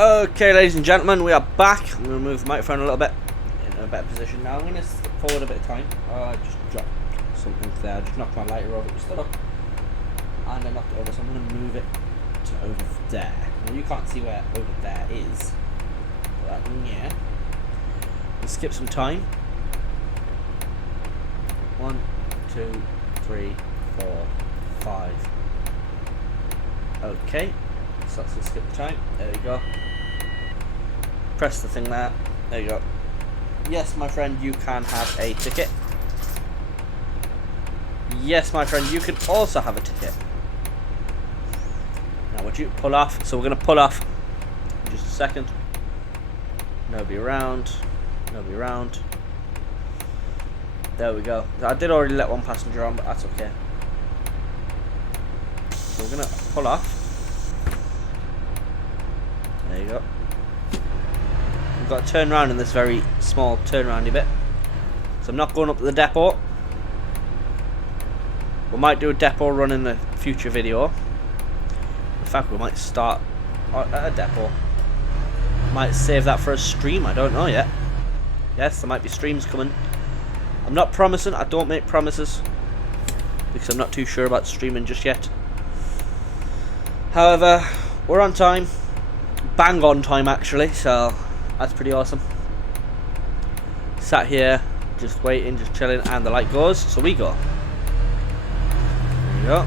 Okay, ladies and gentlemen, we are back. I'm going to move the microphone a little bit in a better position now. I'm going to step forward a bit of time. I just dropped something there. I just knocked my lighter over. It was stood up. And I knocked it over, so I'm going to move it to over there. Now, you can't see where over there is. But yeah. Let's skip some time. 1, 2, 3, 4, 5. Okay. So let's skip the time. There we go. Press the thing there. There you go. Yes, my friend, you can have a ticket. Yes, my friend, you can also have a ticket. Now, would you pull off? So we're going to pull off in just a second. Nobody around. Nobody around. There we go. I did already let one passenger on, but that's okay. So we're going to pull off. There you go. We've got to turn around in this very small turnaroundy bit. So I'm not going up to the depot. We might do a depot run in a future video. In fact, we might start at a depot. Might save that for a stream, I don't know yet. Yes, there might be streams coming. I'm not promising, I don't make promises. Because I'm not too sure about streaming just yet. However, we're on time. Bang on time actually, so that's pretty awesome. Sat here, just waiting, just chilling, and the light goes, so we go. There we go.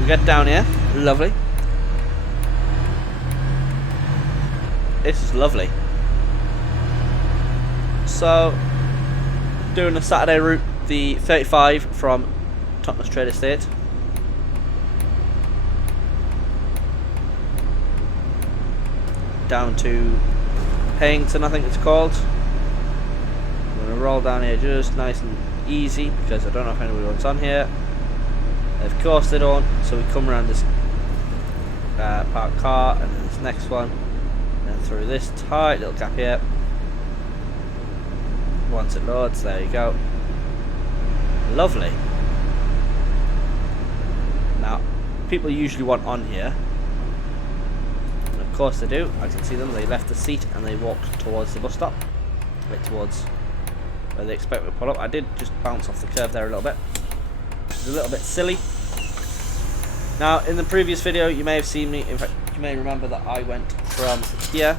We get down here, lovely. This is lovely. So, doing the Saturday route, the 35 from To Totnes Trade estate. Down to Paignton, I think it's called. I'm going to roll down here just nice and easy because I don't know if anyone's on here. Of course they don't, so we come around this parked car and then this next one, and then through this tight little gap here. Once it loads, there you go. Lovely. Now, people usually want on here. Of course they do. I can see them. They left the seat and they walked towards the bus stop, right towards where they expect to pull up. I did just bounce off the curb there a little bit. It's a little bit silly. Now, in the previous video, you may have seen me. In fact, you may remember that I went from here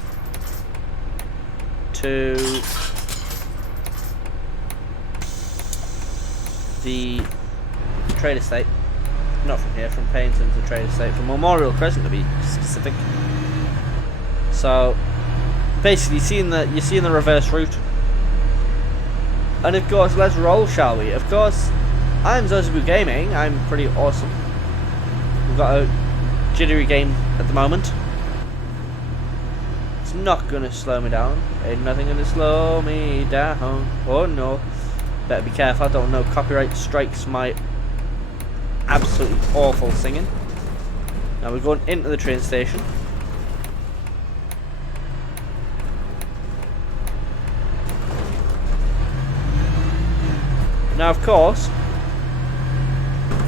to the trade estate. Not from here, from Paignton to the trade estate, from Memorial Crescent to be specific. So basically you're seeing the reverse route. And of course, let's roll, shall we? Of course, I'm Zozabu Gaming. I'm pretty awesome. We've got a jittery game at the moment. It's not gonna slow me down. Ain't nothing gonna slow me down. Oh no. Better be careful, I don't know copyright strikes my absolutely awful singing. Now we're going into the train station. Now, of course,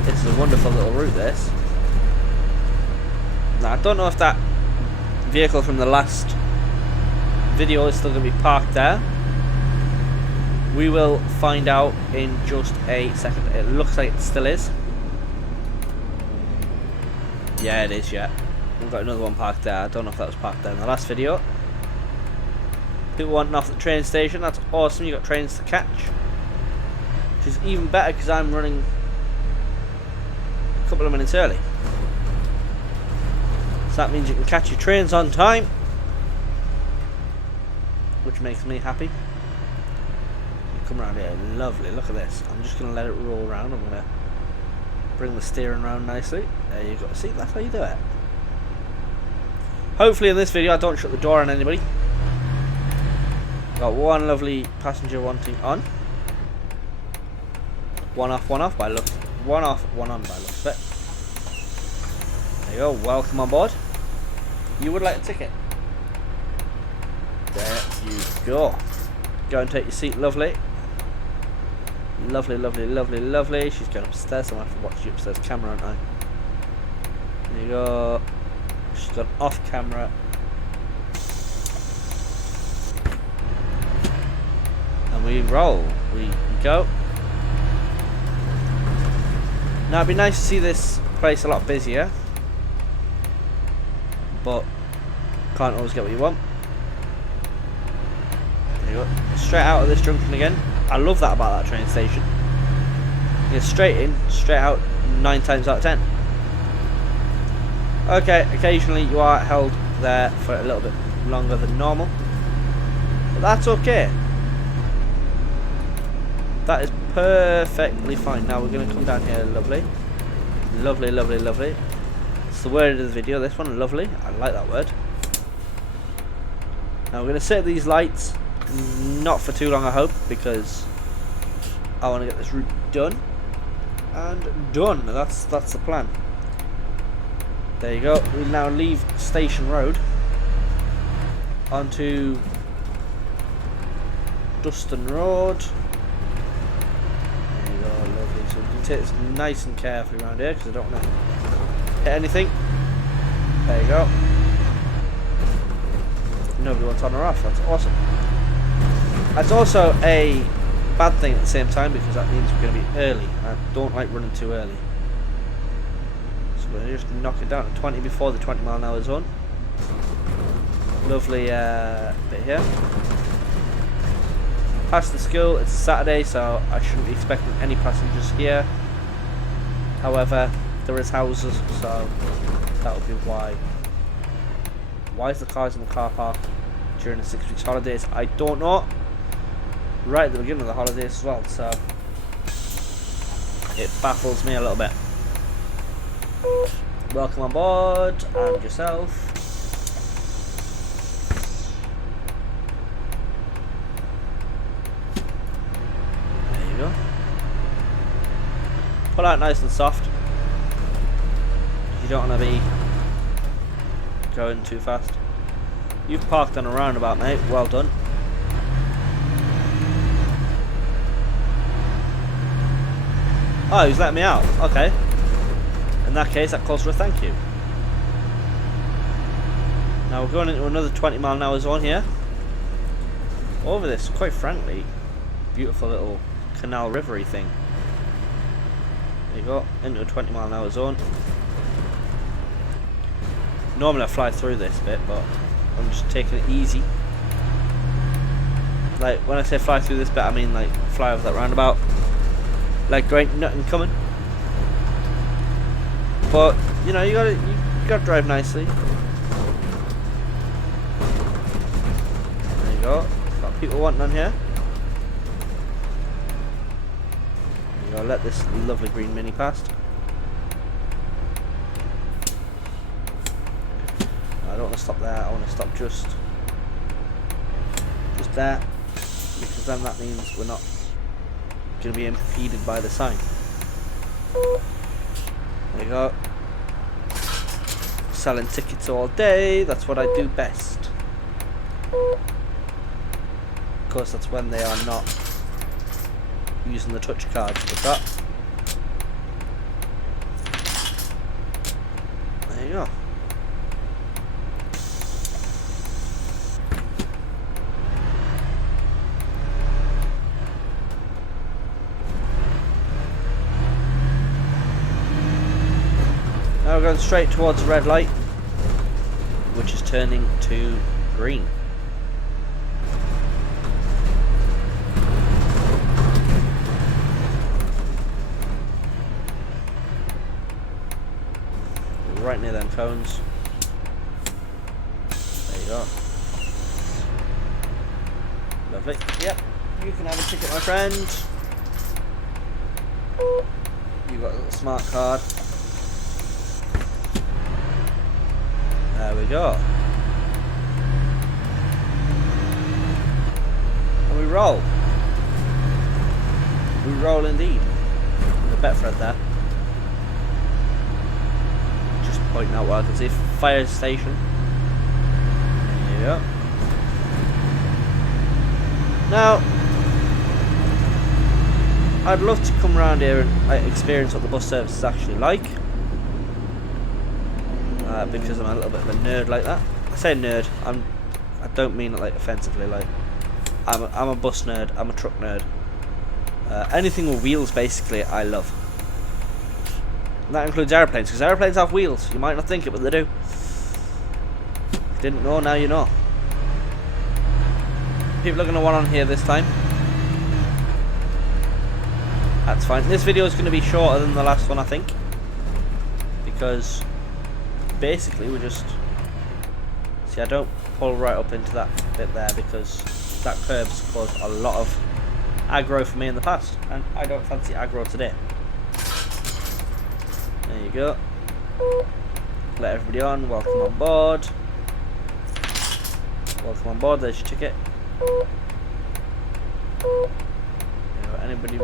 this is a wonderful little route, this. Now, I don't know if that vehicle from the last video is still going to be parked there. We will find out in just a second. It looks like it still is. Yeah, it is, yeah. We've got another one parked there. I don't know if that was parked there in the last video. People wanting off the train station. That's awesome. You got trains to catch. Which is even better because I'm running a couple of minutes early. So that means you can catch your trains on time, which makes me happy. You come around here, lovely, look at this. I'm just going to let it roll around. I'm going to bring the steering around nicely. There you go. See, that's how you do it. Hopefully in this video I don't shut the door on anybody. Got one lovely passenger wanting on. One off by looks. One off, one on by looks of it. There you go. Welcome on board. You would like a ticket. There you go. Go and take your seat. Lovely. Lovely, lovely, lovely, lovely. She's going upstairs. So I'm going to have to watch the upstairs camera, aren't I? There you go. She's gone off camera. we roll. We go. Now it'd be nice to see this place a lot busier, but can't always get what you want. There you go. Straight out of this junction again. I love that about that train station. You get straight in, straight out 9 times out of 10. Okay, occasionally you are held there for a little bit longer than normal, but that's okay. That is perfectly fine. Now we're going to come down here. Lovely. Lovely, lovely, lovely. It's the word of the video, this one. Lovely. I like that word. Now we're going to set these lights. Not for too long, I hope, because I want to get this route done. And done. That's the plan. There you go. We'll now leave Station Road onto Dustin Road. There you go, lovely. So we can take this nice and carefully around here because I don't want to hit anything. There you go. Nobody wants on or off. That's awesome. That's also a bad thing at the same time because that means we're going to be early. I don't like running too early. So we're going to just knock it down to 20 before the 20-mile-an-hour zone. Lovely bit here. Past the school, it's Saturday, so I shouldn't be expecting any passengers here. However, there is houses, so that would be why. Why is the cars in the car park during the 6 weeks holidays? I don't know. Right at the beginning of the holidays as well, so it baffles me a little bit. Welcome on board, and yourself. There you go. Pull out nice and soft. You don't want to be going too fast. You've parked on a roundabout, mate. Well done. Oh, he's letting me out. Okay. In that case, that calls for a thank you. Now we're going into another 20-mile-an-hour zone here. Over this, quite frankly, beautiful little canal rivery thing. There you go, into a 20-mile-an-hour zone. Normally I fly through this bit, but I'm just taking it easy. Like, when I say fly through this bit, I mean like fly over that roundabout. Like there ain't nothing coming. But, you know, you gotta drive nicely. There you go. Got people wanting on here. There you go, let this lovely green mini past. I don't want to stop there, I want to stop just there, because then that means we're not going to be impeded by the sign. There you go. Selling tickets all day, that's what I do best. Of course, that's when they are not using the touch cards with that. There you go. Now we're going straight towards the red light, which is turning to green. We're right near them cones. There you go. Lovely. Yep, you can have a ticket, my friend. You've got a little smart card. There we go. And we roll. We roll indeed. The Betfred there. Just pointing out what I can see. Fire station. There you go. Now, I'd love to come around here and experience what the bus service is actually like. Because I'm a little bit of a nerd like that. I say nerd, I don't mean it like offensively, like I'm a bus nerd. I'm a truck nerd. Anything with wheels, basically, I love. And that includes airplanes, because airplanes have wheels. You might not think it, but they do. If you didn't know, now you know. People are going to want on here this time. That's fine. This video is going to be shorter than the last one, I think. Because basically we just... See, I don't pull right up into that bit there because that curve's caused a lot of aggro for me in the past. And I don't fancy aggro today. There you go. Let everybody on. Welcome on board. Welcome on board. There's your ticket. Anybody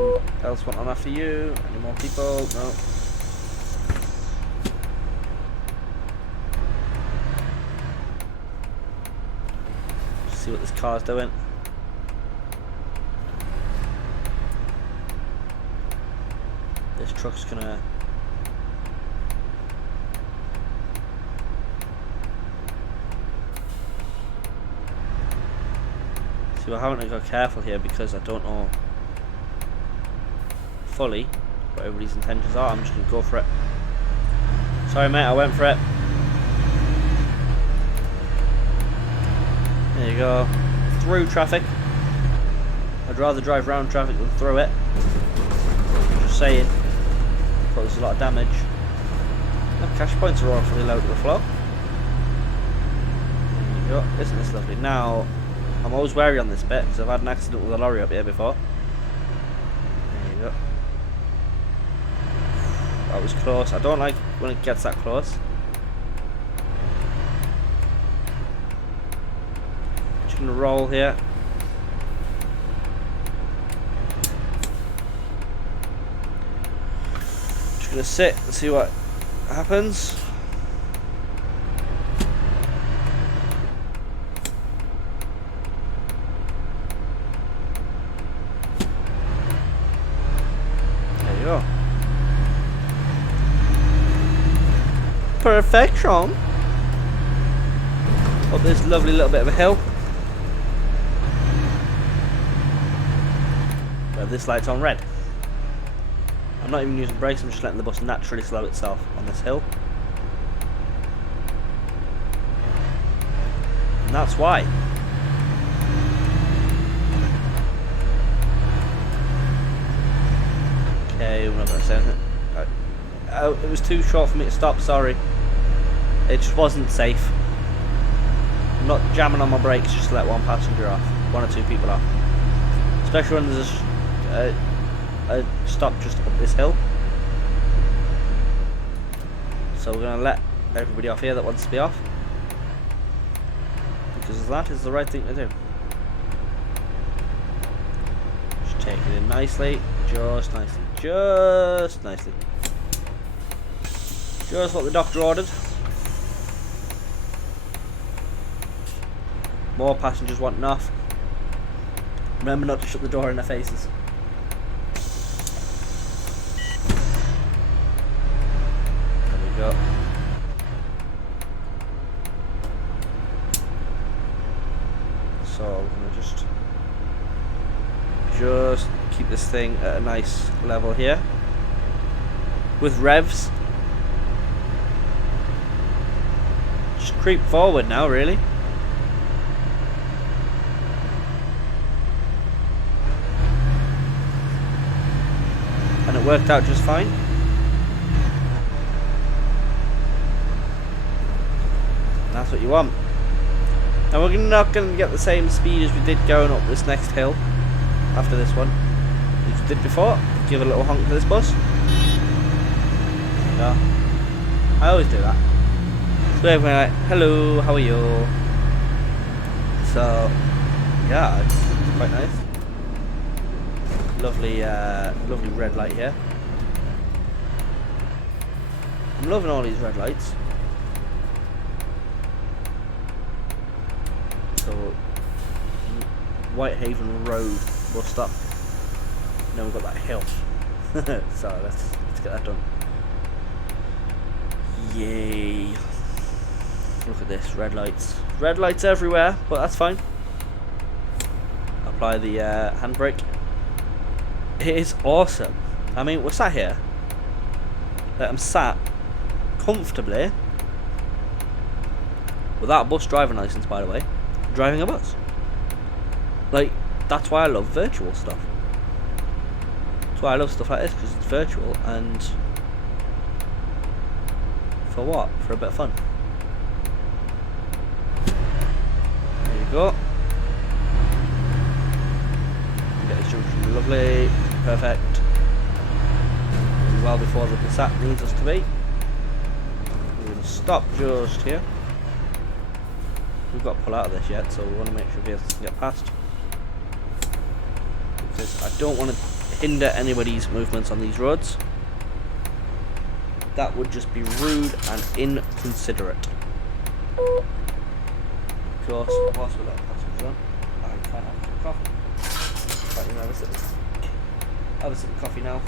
else want on after you? Any more people? No. See what this car's doing. This truck's gonna... See, we're having to go careful here because I don't know fully what everybody's intentions are. I'm just gonna go for it. Sorry mate, I went for it. There you go. Through traffic. I'd rather drive round traffic than through it. Just saying. Cause a lot of damage. The cash points are all fully low to the floor. There you go. Isn't this lovely? Now, I'm always wary on this bit because I've had an accident with a lorry up here before. There you go. That was close. I don't like when it gets that close. Just gonna roll here. Just gonna sit and see what happens. There you go. Perfection. Up this lovely little bit of a hill. Where this light's on red. I'm not even using brakes, I'm just letting the bus naturally slow itself on this hill. And that's why. Okay, we're not going to say anything. Oh, it was too short for me to stop, sorry. It just wasn't safe. I'm not jamming on my brakes just to let one passenger off. One or two people off. Especially when there's a stop just up this hill. So we're going to let everybody off here that wants to be off. Because that is the right thing to do. Just take it in nicely. Just nicely. Just nicely. Just what the doctor ordered. More passengers wanting off. Remember not to shut the door in their faces. There we go. So we're gonna just keep this thing at a nice level here. With revs. Just creep forward now, really. And it worked out just fine. And that's what you want. Now we're not going to get the same speed as we did going up this next hill after this one, as we did before. Give a little honk to this bus. No, I always do that. So everyone like, hello, how are you? So yeah, it's quite nice. Lovely, lovely red light here. I'm loving all these red lights. So, Whitehaven Road bus stop. Then we've got that hill. So let's get that done. Yay! Look at this, red lights. Red lights everywhere, but that's fine. Up apply the handbrake. It is awesome. I mean, we're sat here. I'm sat comfortably without a bus driving license, by the way, driving a bus. Like, that's why I love virtual stuff. That's why I love stuff like this, because it's virtual, and for what? For a bit of fun. There you go. Get this junction lovely, perfect. Well before the Passat needs us to be. We're going to stop just here. We've got to pull out of this yet, so we want to make sure vehicles can get past. Because I don't want to hinder anybody's movements on these roads. That would just be rude and inconsiderate. Of course, whilst we let passengers on, I can't have some coffee. Right, you know, have a sip of coffee now.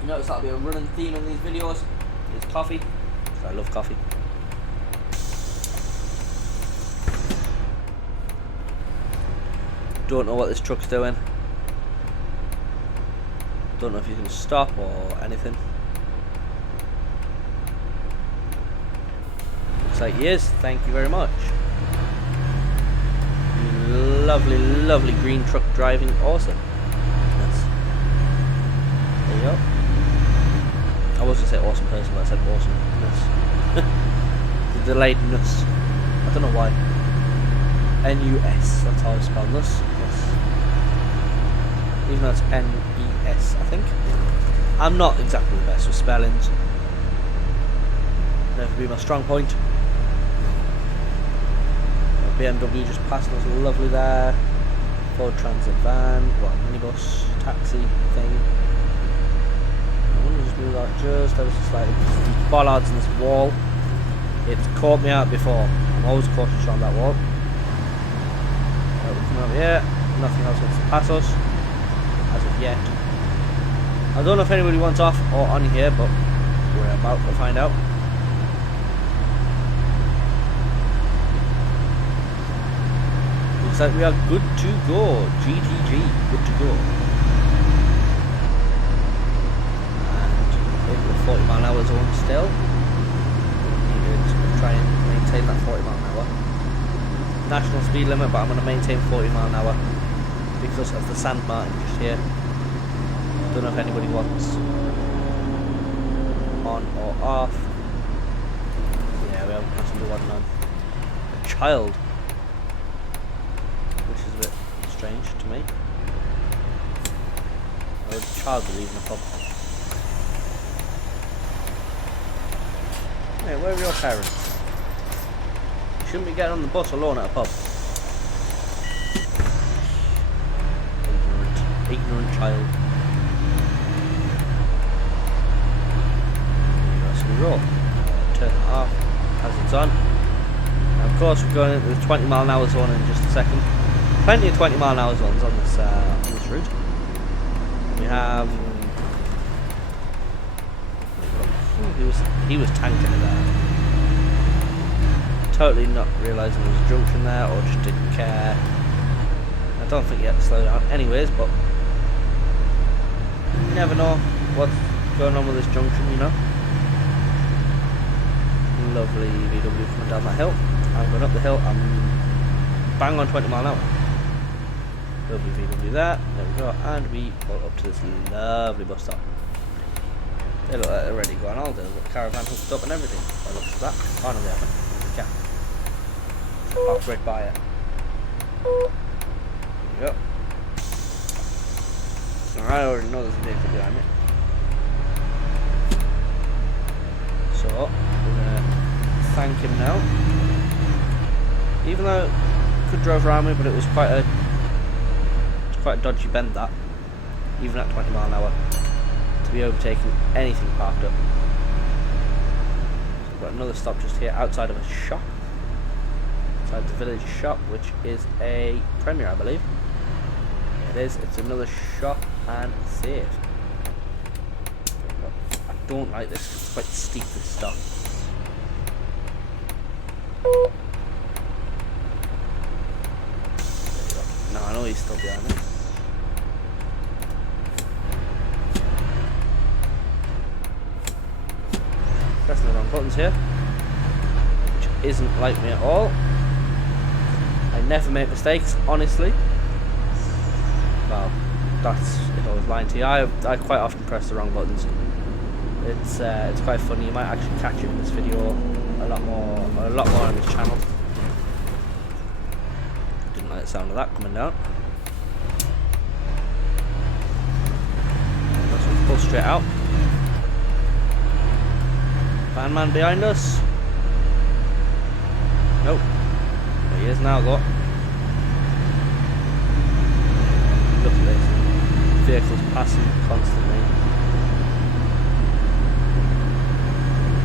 You notice that'll be a running theme in these videos. It's coffee. I love coffee. Don't know what this truck's doing. Don't know if he's going to stop or anything. Looks like he is. Thank you very much. Lovely, lovely green truck driving. Awesome. Yes. There you go. I was going to say awesome person, but I said awesomeness. The delayedness. I don't know why. N-U-S, that's how I spell this. Yes. Even though it's N-E-S, I think. I'm not exactly the best with spellings. Never be my strong point. BMW just passed us lovely there. Ford Transit van, what, minibus, taxi thing. Just move out just ever so slightly. These bollards in this wall. It's caught me out before. I'm always cautious on that wall. We're coming up here. Nothing else wants to pass us as of yet. I don't know if anybody wants off or on here, but we're about to find out. Looks like we are good to go. GTG, good to go. 40-mile-an-hour zone still. Needed to try and maintain that 40-mile-an-hour. National speed limit, but I'm going to maintain 40-mile-an-hour because of the sand martin just here. Don't know if anybody wants on or off. Yeah, we have a passenger one on. A child, which is a bit strange to me. Why would a child be leaving a pub? Hey, where are your parents? You shouldn't be getting on the bus alone at a pub. Ignorant child. So we roll. Turn it off as it's on. Now, of course, we're going into the 20-mile-an-hour zone in just a second. Plenty of 20-mile-an-hour zones on this route. We have. He was tanking it there. Totally not realising there was a junction there, or just didn't care. I don't think he had to slow down anyways, but you never know what's going on with this junction, you know. Lovely VW coming down that hill. I'm going up the hill, I'm bang on 20-mile-an-hour. Lovely VW there we go, and we pull up to this lovely bus stop. They look like they're ready to go on holiday. They've got the caravan hooked up and everything. By the looks of that. Oh no, they haven't. Yeah. Parked right by it. There we go. Alright, I already know there's a vehicle behind me. So, we're going to thank him now. Even though it could drive around me, but it was quite a dodgy bend that. Even at 20-mile-an-hour. To be overtaking anything parked up. So we've got another stop just here outside of a shop. Outside the village shop, which is a Premier, I believe. Yeah, it is. It's another shop and save. I don't like this. It's quite steep, this stop. he's still behind me. Pressing the wrong buttons here, which isn't like me at all. I never make mistakes, honestly. Well, that's if I was lying to you. I quite often press the wrong buttons. It's quite funny. You might actually catch it in this video a lot more on this channel. Didn't like the sound of that coming down. Let's pull straight out. Van man behind us. Nope. There he is now, though. Look at this. Vehicles passing constantly.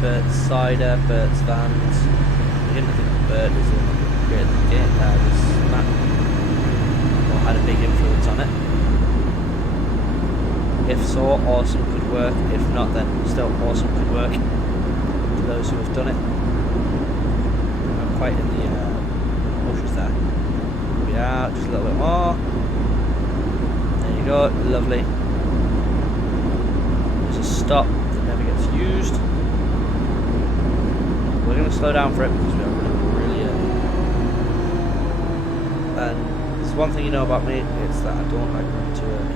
Bert's cider, Bert's vans. I didn't think Bert is the one who created the game. This map. Or had a big influence on it. If so, awesome, good work. If not, then still awesome, good work to those who have done it. I'm quite in the bushes there. We are just a little bit more. There you go, lovely. There's a stop that never gets used. We're going to slow down for it because we are running really early. And there's one thing you know about me, it's that I don't like running too early.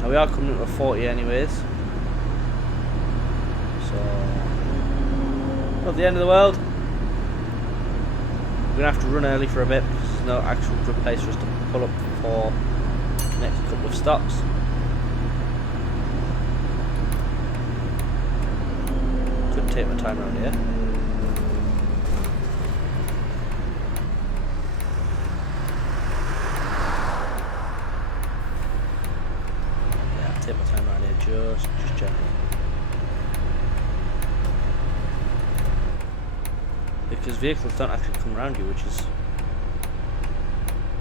Now we are coming up to 40 anyways. So, not the end of the world. We're going to have to run early for a bit because there's no actual good place for us to pull up for the next couple of stops. Could take my time around here. Yeah, take my time around here just gently. Because vehicles don't actually come around you, which is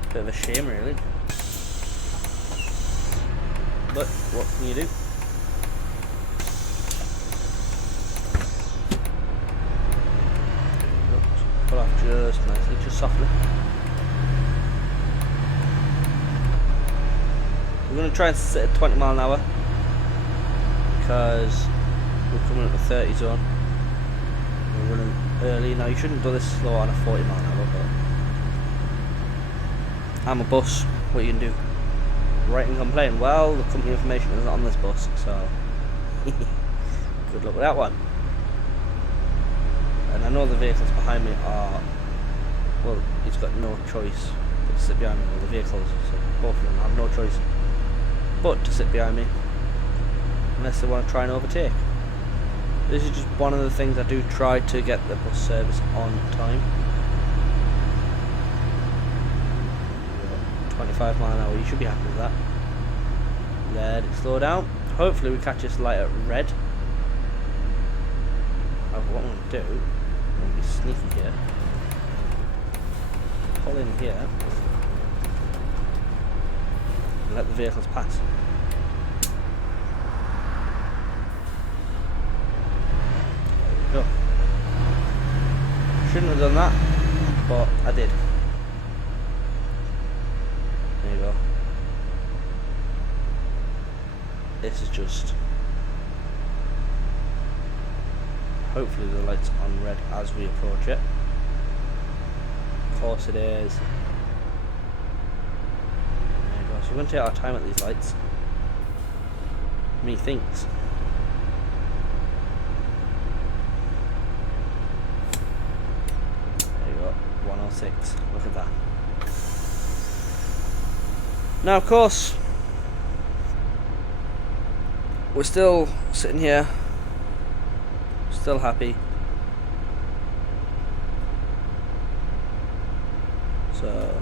a bit of a shame, really. But what can you do? Pull off just nicely, just softly. We're going to try and sit at 20 mile an hour because we're coming up the 30 zone. We're running early. Now you shouldn't do this slow on a 40 mile an hour, but I'm a bus. What you can do? Write and complain. Well, the company information is not on this bus, so good luck with that one. And I know the vehicles behind me are, well, he's got no choice but to sit behind me, or the vehicles, so both of them have no choice but to sit behind me unless they want to try and overtake. This is just one of the things I do try to get the bus service on time. 25 mile an hour, you should be happy with that. Let it slow down. Hopefully we catch this light at red. What I'm going to do, I'm going to be sneaky here. Pull in here. And let the vehicles pass. There we go. Shouldn't have done that, but I did. There you go. This is just... hopefully the light's on red as we approach it. Of course it is. There you go. So we're going to take our time at these lights. Methinks. There you go. 106. Look at that. Now of course we're still sitting here, still happy, so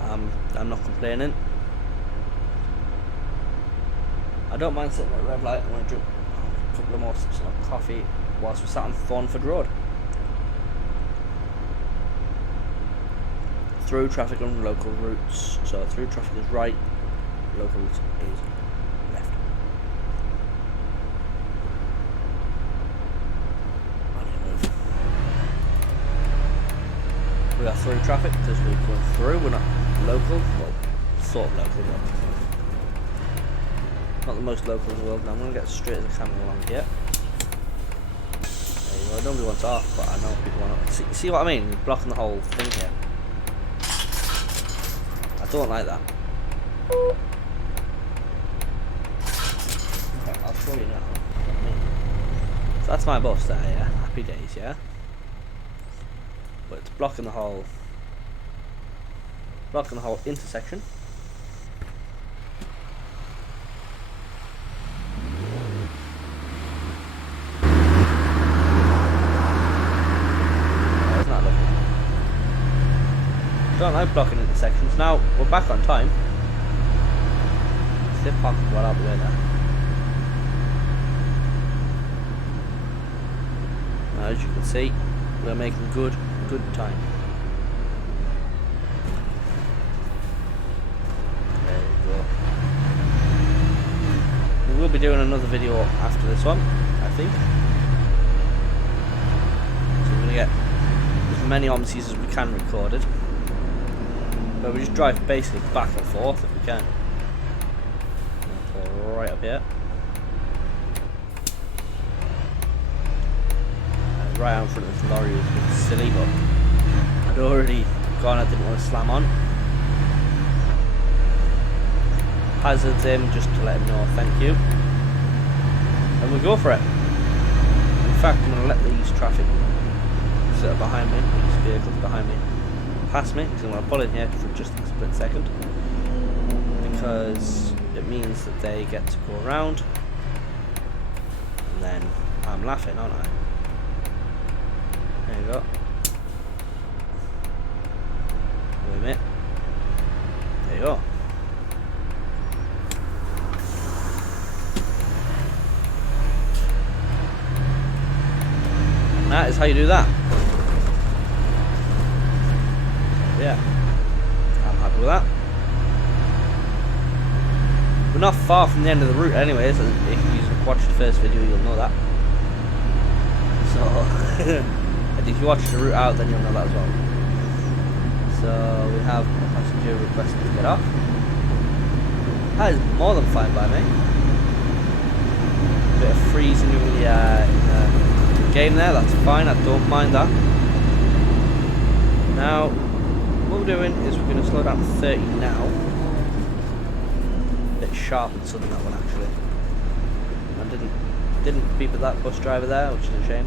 I'm not complaining. I don't mind sitting at a red light. I'm going to drink a couple of more sips of coffee whilst we're sat on Thornford Road. Through traffic on local routes. So through traffic is right, local routes is left. I don't know through traffic because we're going through. We're not local, well, sort of local, but not the most local in the world. Now I'm going to get straight as I can along here. There you go. Nobody wants off, but I know people want to. See what I mean? You're blocking the whole thing here. I don't like that. Okay, I'll show you now. So that's my bus there, yeah. Happy days, yeah. But it's blocking the whole intersection. Oh, isn't that lovely? Don't like blocking intersections. Now we're back on time. Stiff parking right out the way there. Now, as you can see, we're making good time. There you go. We will be doing another video after this one, I think. So we're going to get as many omnises as we can recorded. But we just drive basically back and forth if we can. Pull right up here. Right out in front of this lorry was a bit silly, but I'd already gone, I didn't want to slam on. Hazards him just to let him know thank you. And we'll go for it. In fact, I'm going to let these traffic that are behind me, these vehicles behind me, pass me, because I'm going to pull in here for just a split second. Because it means that they get to go around. And then I'm laughing, aren't I? There you go. Wait a minute. There you go. And that is how you do that. Yeah. I'm happy with that. We're not far from the end of the route anyways. If you watched the first video, you'll know that. So... And if you watch the route out, then you'll know that as well. So we have a passenger requesting to get off. That is more than fine by me. Bit of freezing in the game there, that's fine, I don't mind that. Now, what we're doing is we're going to slow down to 30 now. A bit sharp and sudden that one actually. I didn't beep at that bus driver there, which is a shame.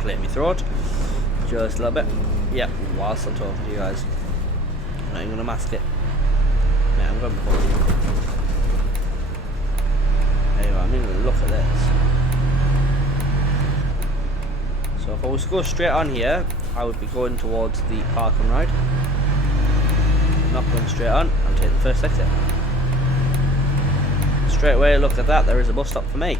Clear me throat just a little bit. Yeah, whilst I'm talking to you guys. I'm not even gonna mask it. Yeah, I'm going before. Anyway, I'm gonna look at this. So if I was to go straight on here, I would be going towards the park and ride. I'm not going straight on, I'm taking the first exit. Straight away, look at that, there is a bus stop for me.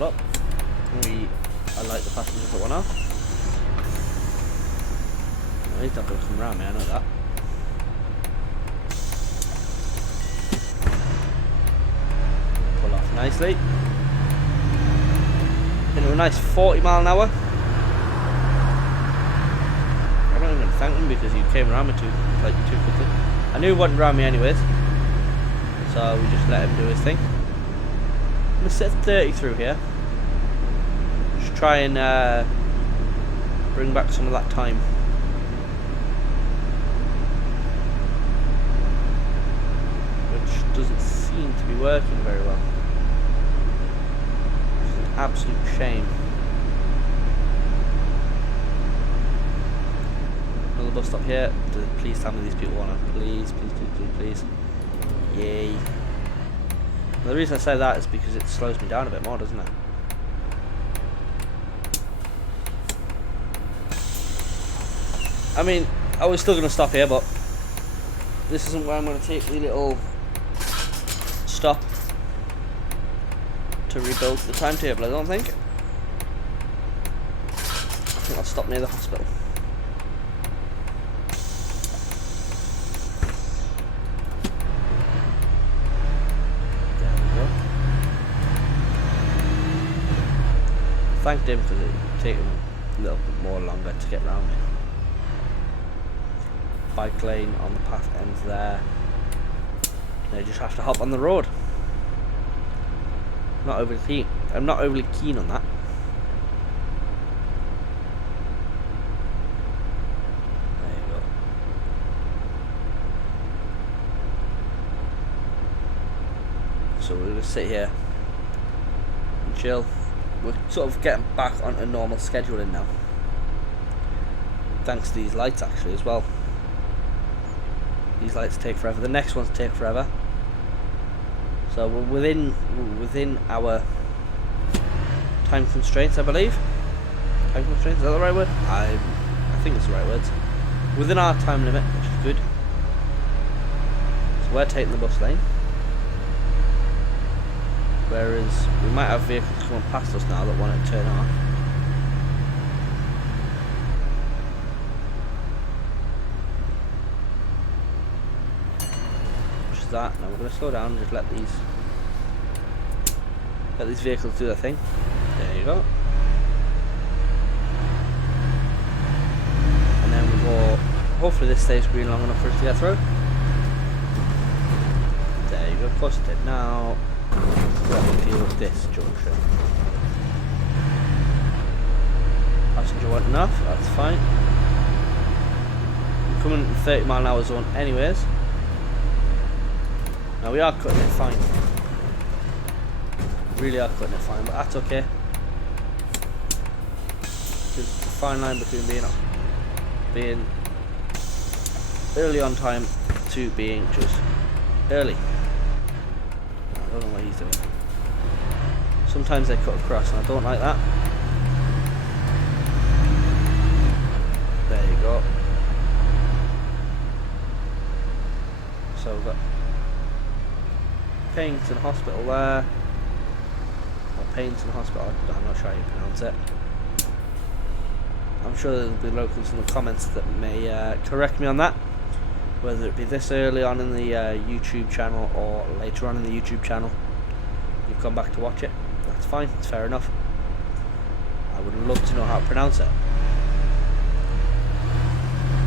Up. I like the passengers that went off. No, he's not going to come around me, I know that. Pull off nicely. Into a nice 40 mile an hour. I'm not even going to thank him because he came around me too quickly. I knew he wasn't around me anyways. So we just let him do his thing. I'm going to set 30 through here. Just try and bring back some of that time. Which doesn't seem to be working very well. Which is an absolute shame. Another bus stop here. Please tell me these people want to. Please, please, please, please, please. Yay. The reason I say that is because it slows me down a bit more, doesn't it? I mean, I was still going to stop here, but this isn't where I'm going to take the little stop to rebuild the timetable, I don't think. I think I'll stop near the hospital. thanked him because it took him a little bit more longer to get round me. Bike lane on the path ends there. Now you just have to hop on the road. Not overly keen. I'm not overly keen on that. There you go. So we're gonna sit here and chill. We're sort of getting back on a normal scheduling now. Thanks to these lights actually as well. These lights take forever. The next ones take forever. So we're within our time constraints, I believe. Time constraints, is that the right word? I think it's the right words. Within our time limit, which is good. So we're taking the bus lane. Whereas we might have vehicles coming past us now that want to turn off. That. Now we're going to slow down and just let these vehicles do their thing. There you go. And then we go. Hopefully this stays green long enough for us to get through. There you go. Of course it did. Now what we feel with this junction. Passenger want enough. That's fine. We're coming in 30-mile-an-hour zone anyways. Now we are cutting it fine. Really are cutting it fine, but that's okay. There's a fine line between being early on time to being just early. I don't know what he's doing. Sometimes they cut across and I don't like that. There you go. So we've got Paignton Hospital there, or Paignton Hospital, I'm not sure how you pronounce it. I'm sure there'll be locals in the comments that may correct me on that, whether it be this early on in the YouTube channel or later on in the YouTube channel. You come back to watch it, that's fine, it's fair enough. I would love to know how to pronounce it.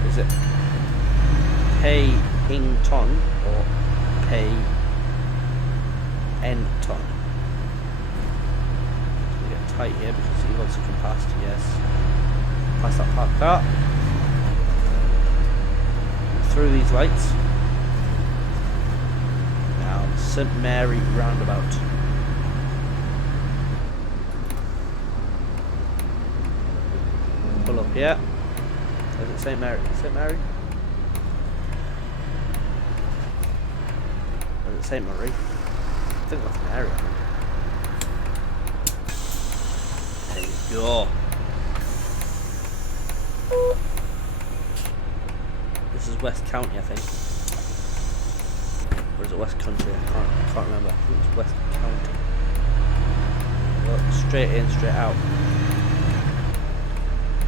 Is it Paignton or Paignton? We get tight here because he wants to come past. Yes, past that parked car. Through these lights. Now St Mary roundabout. Pull up here. Is it St Mary? St Mary? Or is it St Marie? I think that's an area. There you go. This is West County, I think. Or is it West Country? I can't remember. I think it's West County. Look, straight in, straight out.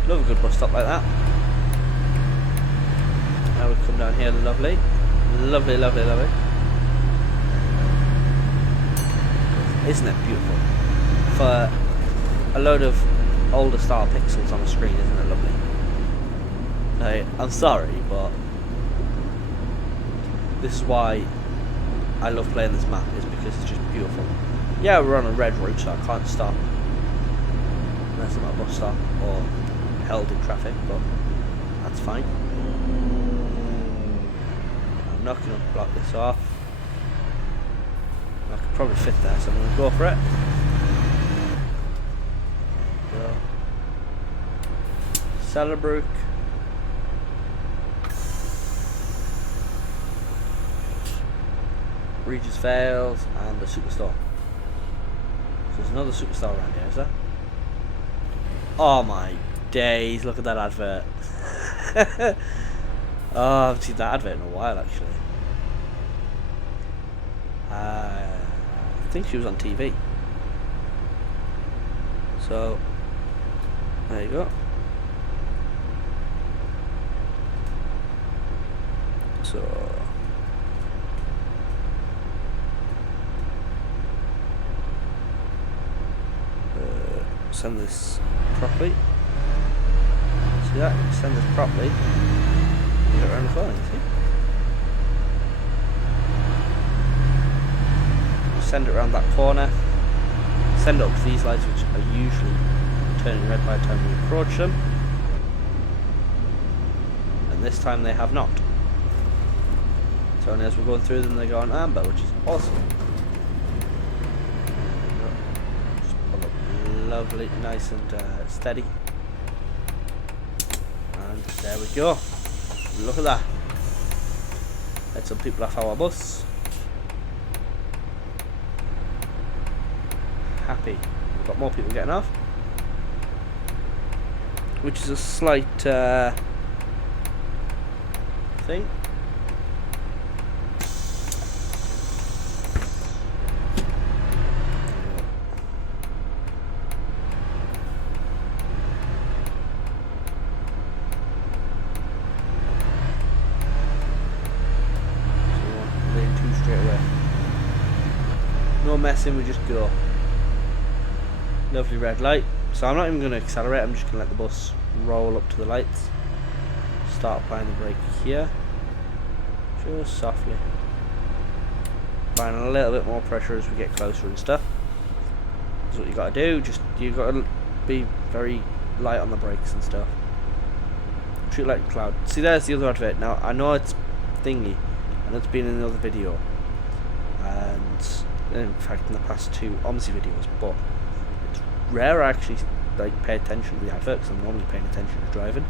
Love a good bus stop like that. Now we come down here, lovely. Lovely, lovely, lovely. Isn't it beautiful? For a load of older style pixels on the screen, isn't it lovely? No, I'm sorry, but this is why I love playing this map, is because it's just beautiful. Yeah, we're on a red route, so I can't stop unless I'm at a bus stop or held in traffic, but that's fine. I'm not going to block this off. I could probably fit there, so I'm going to go for it. There you go. Cellerbrook. Regis Vales and the Superstore. So there's another Superstore around here, is there? Oh my days, look at that advert. Oh, I haven't seen that advert in a while actually. I think she was on TV. So, there you go. So, extend this properly. See that? Extend this properly. Get it around the corner, you see? Send it around that corner. Send it up to these lights, which are usually turning red by the time we approach them. And this time they have not. So only as we're going through them, they go on amber, which is awesome. Just pull up lovely, nice and steady. And there we go. Look at that. Let some people off our bus. Happy. We've got more people getting off. Which is a slight thing. No messing, we just go. Lovely red light. So I'm not even going to accelerate, I'm just going to let the bus roll up to the lights. Start applying the brake here. Just softly. Applying a little bit more pressure as we get closer and stuff. That's what you got to do. Just, you got to be very light on the brakes and stuff. Treat it like a cloud. See, there's the other advert. Now, I know it's thingy, and it's been in another video. And in fact in the past 2 OMSI videos, but it's rare I actually like pay attention to the advert because I'm normally paying attention to driving.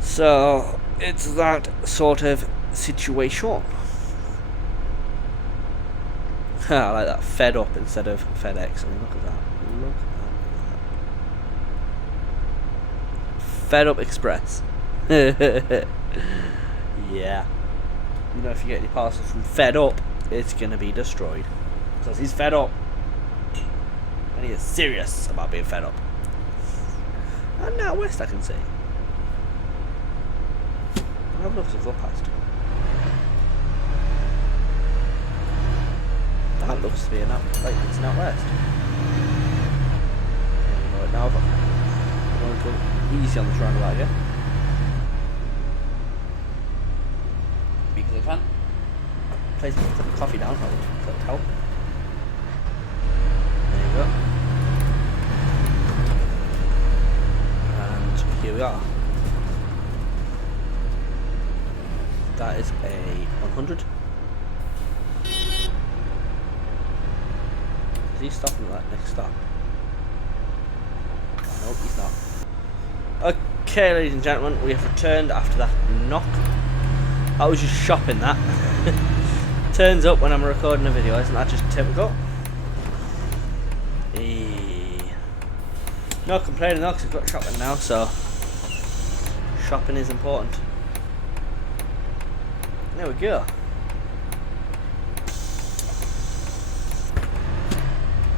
So it's that sort of situation. I like that, fed up instead of FedEx. I mean, look at that. Look at that. Fed up Express. Yeah. You know, if you get any parcels from Fed Up, it's gonna be destroyed because he's fed up and he is serious about being fed up. And now west I can see. I have looked to go past. That looks to be an out, like it's an out west. Right now I'm going to go easy on this roundabout again. Because I can. Place the coffee down, that would help. There you go. And here we are. That is a 100. Is he stopping at that next stop? Nope, he's not. Okay, ladies and gentlemen, we have returned after that knock. I was just shopping that. Turns up when I'm recording a video, isn't that just typical? No complaining though, because I've got shopping now, so shopping is important. There we go.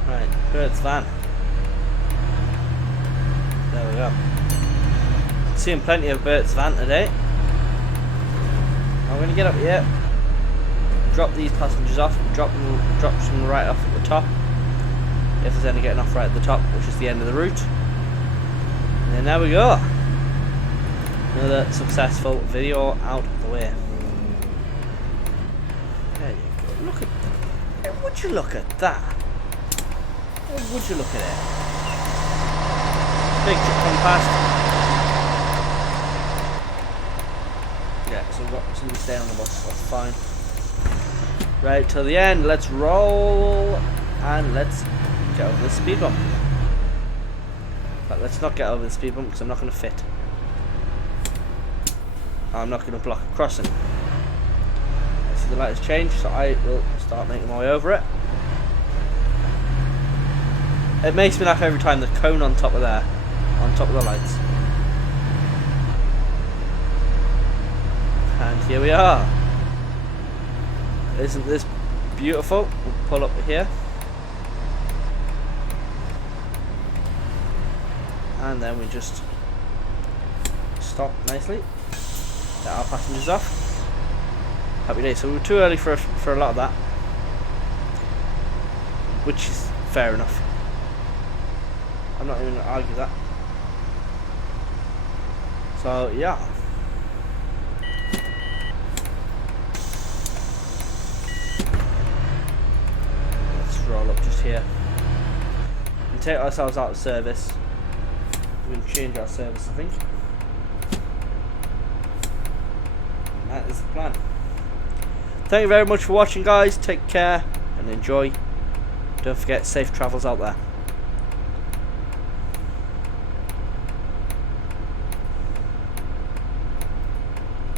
Right, Bert's van. There we go. Seeing plenty of Bert's van today. I'm going to get up here, drop these passengers off, drop some right off at the top, if there's any getting off right at the top, which is the end of the route. And then there we go. Another successful video out of the way. There you go. Look at that. Would you look at that? Would you look at it? Big truck come past. Yeah, so we've got somebody staying on the bus, that's fine. Right, till the end, let's roll and let's get over the speed bump. But let's not get over the speed bump because I'm not going to fit. I'm not going to block a crossing. I see the light has changed, so I will start making my way over it. It makes me laugh every time, the cone on top of there, on top of the lights. And here we are. Isn't this beautiful? We'll pull up here. And then we just stop nicely. Get our passengers off. Happy day. So we were too early for a lot of that. Which is fair enough. I'm not even going to argue that. So yeah. Let's roll up just here and take ourselves out of service. We can change our service, I think. And that is the plan. Thank you very much for watching, guys. Take care and enjoy. Don't forget, safe travels out there.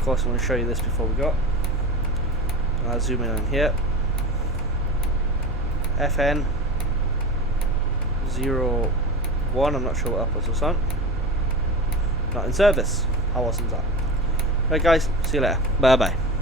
Of course, I'm going to show you this before we go. I'll zoom in on here. FN 01. I'm not sure what that was on. Not in service. How awesome is that? Right, guys. See you later. Bye bye.